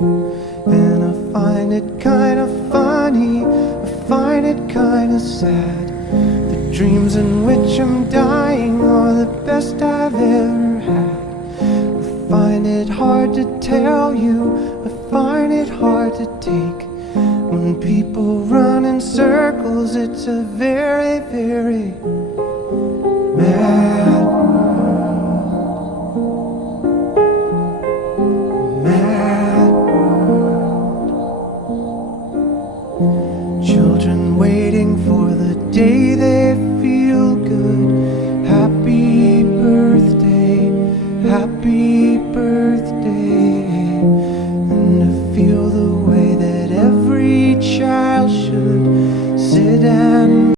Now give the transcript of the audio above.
And I find it kind of funny, I find it kind of sad. The dreams in which I'm dying are the best I've ever had. I find it hard to tell you, I find it hard to take. When people run in circles, it's a very, very mad